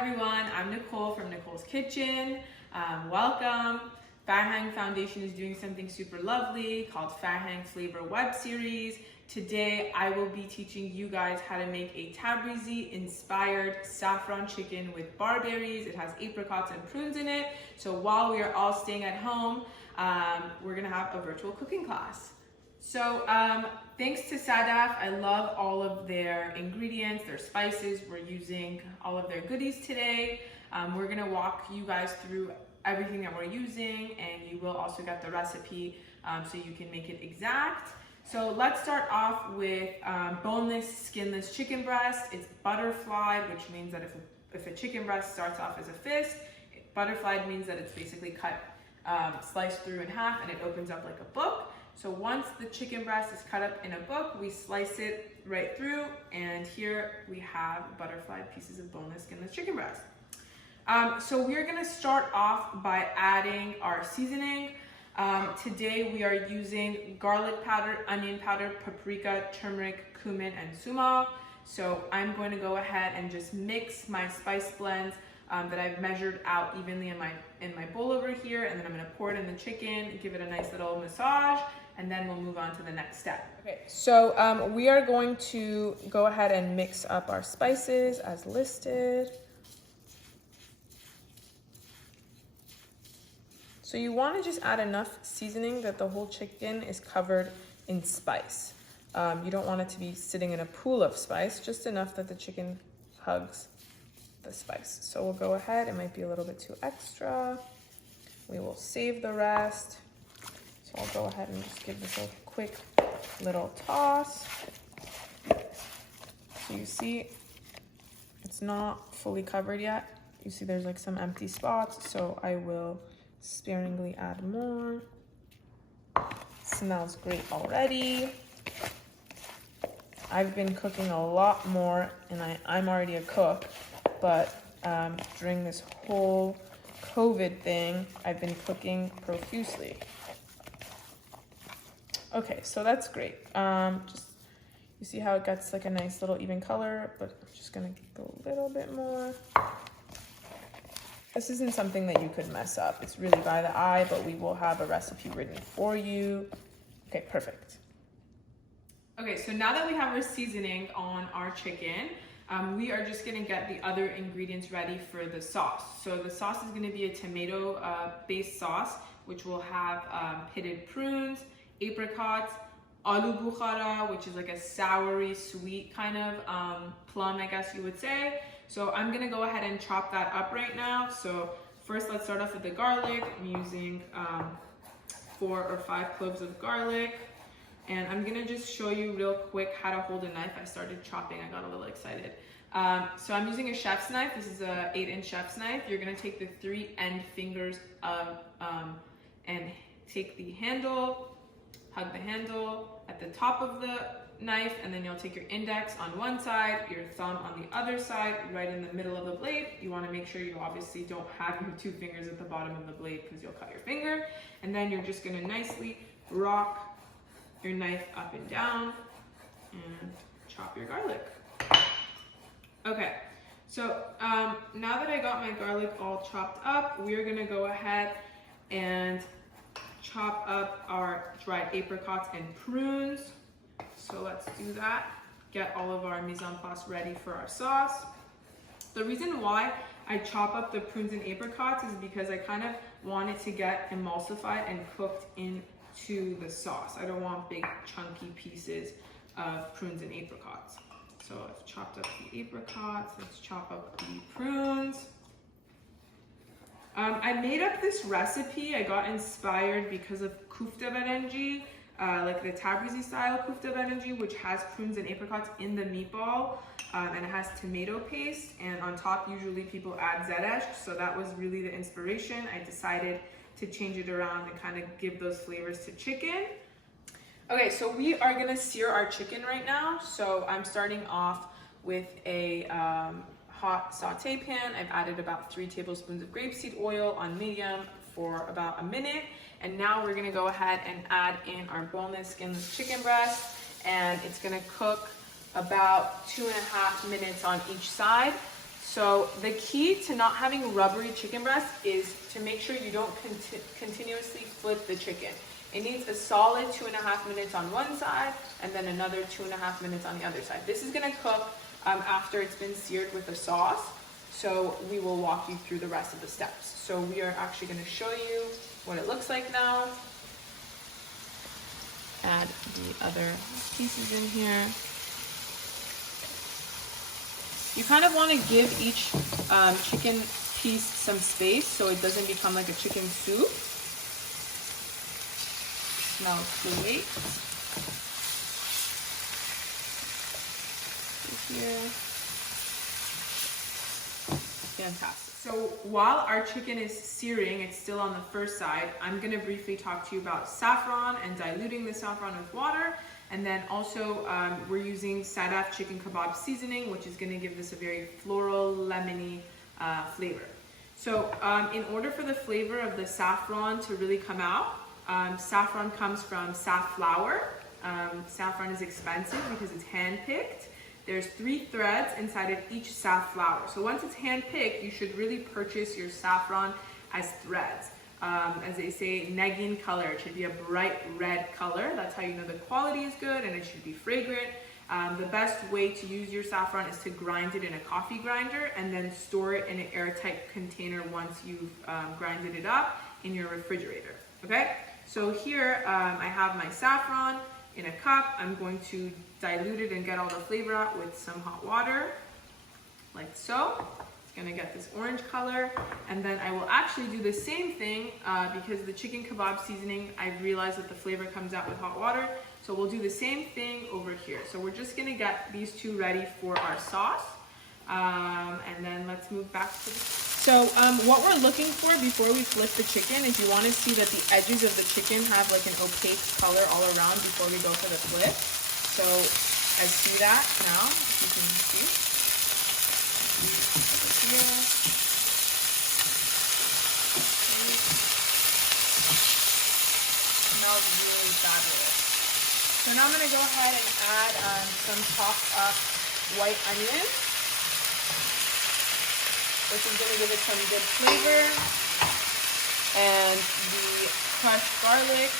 everyone, I'm Nicole from Nicole's Kitchen. Welcome. Farhang Foundation is doing something super lovely called Farhang Flavor Web Series. Today I will be teaching you guys how to make a Tabrizi inspired saffron chicken with barberries. It has apricots and prunes in it. So while we are all staying at home, we're gonna have a virtual cooking class. So thanks to Sadaf, I love all of their ingredients, their spices. We're using all of their goodies today. We're gonna walk you guys through everything that we're using, and you will also get the recipe so you can make it exact. So let's start off with boneless, skinless chicken breast. It's butterflied, which means that if a chicken breast starts off as a fist, butterflied means that it's basically cut, sliced through in half, and it opens up like a book. So once the chicken breast is cut up in a book, we slice it right through, and here we have butterflied pieces of boneless, skinless chicken breast. So we're gonna start off by adding our seasoning. Today we are using garlic powder, onion powder, paprika, turmeric, cumin, and sumac. So I'm going to go ahead and just mix my spice blends that I've measured out evenly in my bowl over here, and then I'm gonna pour it in the chicken, give it a nice little massage, and then we'll move on to the next step. Okay, so we are going to go ahead and mix up our spices as listed. So you want to just add enough seasoning that the whole chicken is covered in spice. You don't want it to be sitting in a pool of spice, just enough that the chicken hugs the spice. So we'll go ahead, it might be a little bit too extra. We will save the rest. So I'll go ahead and just give this a quick little toss. So you see, it's not fully covered yet. You see there's like some empty spots, so I will sparingly add more. Smells great already. I've been cooking a lot more, and I'm already a cook, but during this whole COVID thing, I've been cooking profusely. Okay, so that's great. Just you see how it gets like a nice little even color, but I'm just gonna go a little bit more. This isn't something that you could mess up. It's really by the eye, but we will have a recipe written for you. Okay, perfect. Okay, so now that we have our seasoning on our chicken, we are just gonna get the other ingredients ready for the sauce. So the sauce is gonna be a tomato based sauce, which will have pitted prunes, apricots, aloo bukhara, which is like a soury, sweet kind of plum, I guess you would say. So I'm gonna go ahead and chop that up right now. So first let's start off with the garlic. I'm using 4 or 5 cloves of garlic. And I'm gonna just show you real quick how to hold a knife. I started chopping, I got a little excited. So I'm using a chef's knife. This is a 8-inch chef's knife. You're gonna take the 3 end fingers and take the handle, hug the handle at the top of the knife, and then you'll take your index on one side, your thumb on the other side, right in the middle of the blade. You want to make sure you obviously don't have your 2 fingers at the bottom of the blade because you'll cut your finger. And then you're just going to nicely rock your knife up and down and chop your garlic. Okay, so now that I got my garlic all chopped up, we're going to go ahead and chop up our dried apricots and prunes. So let's do that. Get all of our mise en place ready for our sauce. The reason why I chop up the prunes and apricots is because I kind of want it to get emulsified and cooked into the sauce. I don't want big chunky pieces of prunes and apricots. So I've chopped up the apricots. Let's chop up the prunes. I made up this recipe. I got inspired because of kufta berenji, like the Tabrizi style kufta berenji, which has prunes and apricots in the meatball, and it has tomato paste, and on top usually people add Zerešk, so that was really the inspiration. I decided to change it around and kind of give those flavors to chicken. Okay, so we are gonna sear our chicken right now. So I'm starting off with a hot saute pan. I've added about 3 tablespoons of grapeseed oil on medium for about a minute. And now we're gonna go ahead and add in our boneless, skinless chicken breast. And it's gonna cook about 2.5 minutes on each side. So the key to not having rubbery chicken breast is to make sure you don't continuously flip the chicken. It needs a solid 2.5 minutes on one side and then another 2.5 minutes on the other side. This is gonna cook after it's been seared with a sauce. So we will walk you through the rest of the steps. So we are actually gonna show you what it looks like now. Add the other pieces in here. You kind of want to give each chicken piece some space so it doesn't become like a chicken soup. Smells great. Here. Fantastic. So while our chicken is searing, it's still on the first side, I'm going to briefly talk to you about saffron and diluting the saffron with water. And then also we're using Sadaf chicken kabob seasoning, which is going to give this a very floral, lemony flavor. So in order for the flavor of the saffron to really come out, saffron comes from safflower. Saffron is expensive because it's hand-picked. There's 3 threads inside of each safflower. So once it's hand-picked, you should really purchase your saffron as threads. As they say, negin color. It should be a bright red color. That's how you know the quality is good, and it should be fragrant. The best way to use your saffron is to grind it in a coffee grinder and then store it in an airtight container once you've grinded it up in your refrigerator. Okay, so here I have my saffron in a cup. I'm going to dilute it and get all the flavor out with some hot water, like so. Gonna get this orange color, and then I will actually do the same thing because the chicken kebab seasoning, I realized that the flavor comes out with hot water, so we'll do the same thing over here. So we're just gonna get these two ready for our sauce, and then let's move back to the... So what we're looking for before we flip the chicken is you want to see that the edges of the chicken have like an opaque color all around before we go for the flip. So I see that now, if you can see. Here. Smells really fabulous. So now I'm going to go ahead and add some chopped up white onion. This is going to give it some good flavor. And the crushed garlic.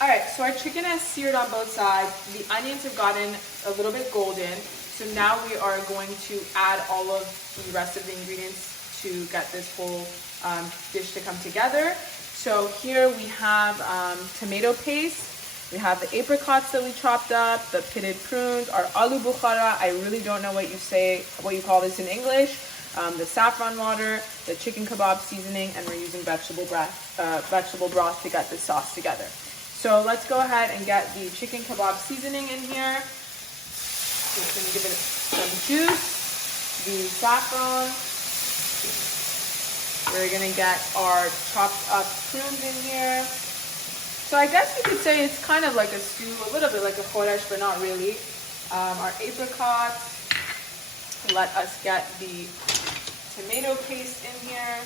All right, so our chicken has seared on both sides. The onions have gotten a little bit golden. So now we are going to add all of the rest of the ingredients to get this whole dish to come together. So here we have tomato paste. We have the apricots that we chopped up, the pitted prunes, our aloo bukhara. I really don't know what you call this in English. The saffron water, the chicken kebab seasoning, and we're using vegetable broth to get this sauce together. So let's go ahead and get the chicken kebab seasoning in here. Just gonna give it some juice, the saffron. We're gonna get our chopped up prunes in here. So I guess you could say it's kind of like a stew, a little bit like a khoresh, but not really. Our apricots. Let us get the tomato paste in here.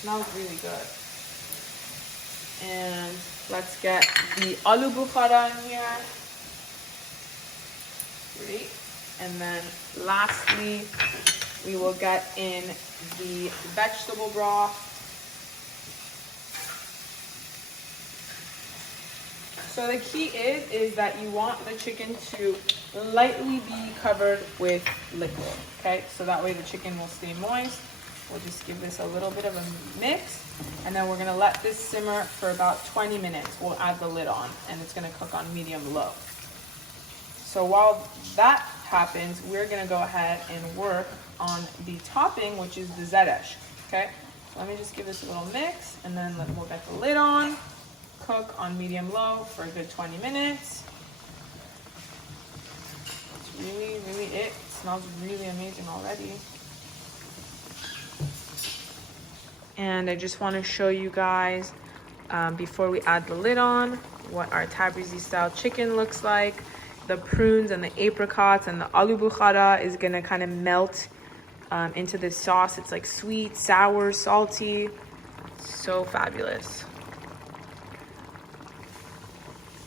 Smells really good. And let's get the aloo bukhara in here. Great. And then lastly, we will get in the vegetable broth. So the key is that you want the chicken to lightly be covered with liquid, okay? So that way the chicken will stay moist. We'll just give this a little bit of a mix, and then we're gonna let this simmer for about 20 minutes. We'll add the lid on, and it's gonna cook on medium-low. So while that happens, we're gonna go ahead and work on the topping, which is the Zerešk, okay? So let me just give this a little mix, and then we'll get the lid on, cook on medium-low for a good 20 minutes. That's really it. It smells really amazing already. And I just want to show you guys, before we add the lid on, what our Tabrizi style chicken looks like. The prunes and the apricots and the aloo bukhara is going to kind of melt into this sauce. It's like sweet, sour, salty. So fabulous.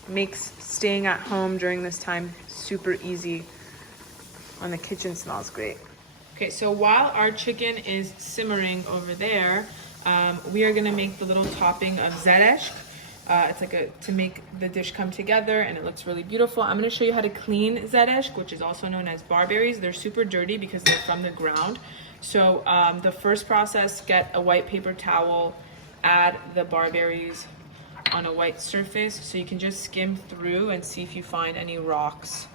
makes staying at home during this time super easy. And the kitchen smells great. Okay, so while our chicken is simmering over there, we are gonna make the little topping of Zerešk. It's like to make the dish come together, and it looks really beautiful. I'm gonna show you how to clean Zerešk, which is also known as barberries. They're super dirty because they're from the ground. So the first process, get a white paper towel, add the barberries on a white surface, so you can just skim through and see if you find any rocks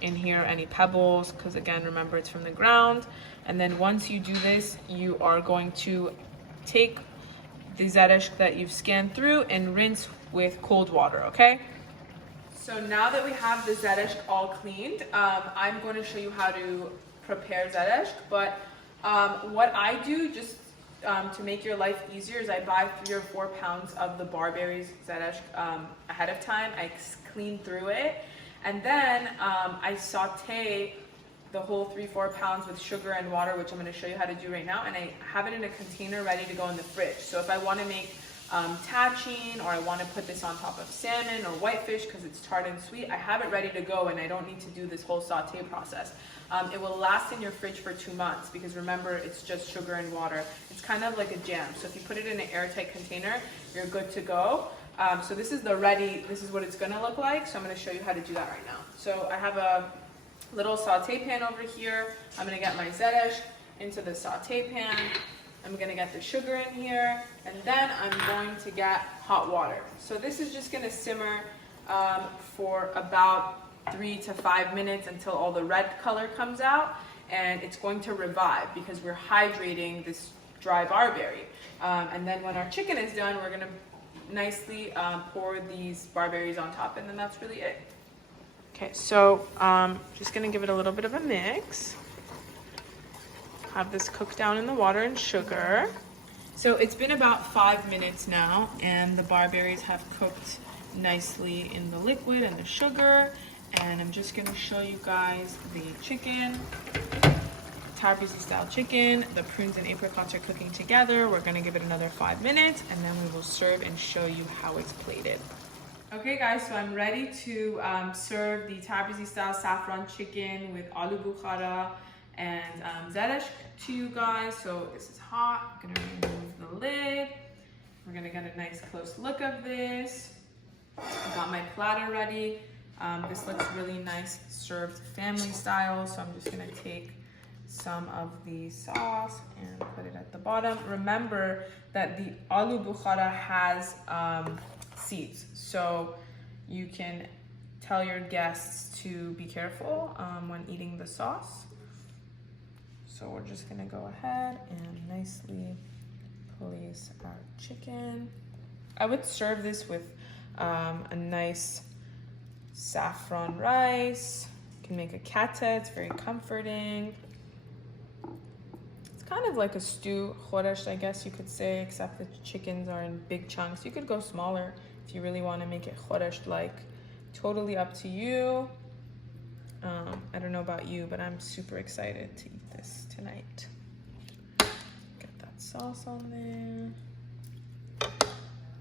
in here, any pebbles, because again, remember, it's from the ground. And then once you do this, you are going to take the Zerešk that you've scanned through and rinse with cold water, okay? So now that we have the Zerešk all cleaned, I'm going to show you how to prepare Zerešk. But what I do, just to make your life easier, is I buy 3 or 4 pounds of the barberries Zerešk ahead of time. I clean through it, and then I saute the whole 3-4 pounds with sugar and water, which I'm going to show you how to do right now, and I have it in a container ready to go in the fridge. So if I want to make tagine, or I want to put this on top of salmon or whitefish because it's tart and sweet, I have it ready to go, and I don't need to do this whole saute process. It will last in your fridge for 2 months because remember, it's just sugar and water. It's kind of like a jam. So if you put it in an airtight container, you're good to go. So this is this is what it's going to look like. So I'm going to show you how to do that right now. So I have a little saute pan over here. I'm going to get my Zerešk into the saute pan. I'm going to get the sugar in here, and then I'm going to get hot water. So this is just going to simmer for about 3 to 5 minutes until all the red color comes out, and it's going to revive because we're hydrating this dry barberry. And then when our chicken is done, we're going to nicely pour these barberries on top, and then that's really it. Okay, so just gonna give it a little bit of a mix. Have this cook down in the water and sugar. So it's been about 5 minutes now, and the barberries have cooked nicely in the liquid and the sugar. And I'm just gonna show you guys the chicken, Tabrizi style chicken. The prunes and apricots are cooking together. We're gonna give it another 5 minutes, and then we will serve and show you how it's plated. Okay guys, so I'm ready to serve the Tabrizi style saffron chicken with aloo bukhara and Zerešk to you guys. So this is hot. I'm gonna remove the lid. We're gonna get a nice close look of this. I got my platter ready. This looks really nice, served family style. So I'm just gonna take some of the sauce and put it at the bottom. Remember that the aloo bukhara has seeds, so you can tell your guests to be careful when eating the sauce. So we're just gonna go ahead and nicely place our chicken. I would serve this with a nice saffron rice. You can make a kata, it's very comforting. It's kind of like a stew, choresh, I guess you could say, except the chickens are in big chunks. You could go smaller if you really want to make it choresh-like. Totally up to you. I don't know about you, but I'm super excited to eat this tonight. Get that sauce on there.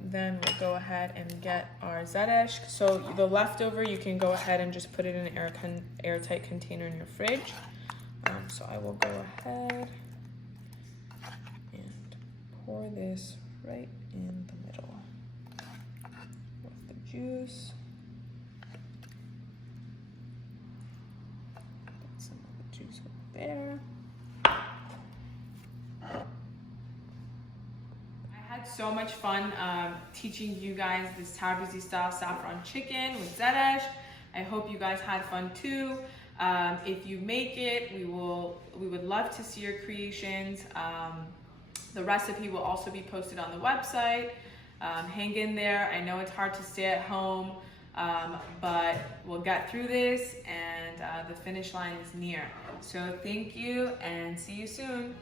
Then we'll go ahead and get our Zerešk. So the leftover, you can go ahead and just put it in an airtight container in your fridge. So I will go ahead and pour this right in the middle with the juice. Put some of the juice over there. So much fun teaching you guys this Tabrizi style saffron chicken with Zerešk. I hope you guys had fun too. If you make it, we would love to see your creations. The recipe will also be posted on the website. Hang in there. I know it's hard to stay at home, but we'll get through this, and the finish line is near. So thank you, and see you soon.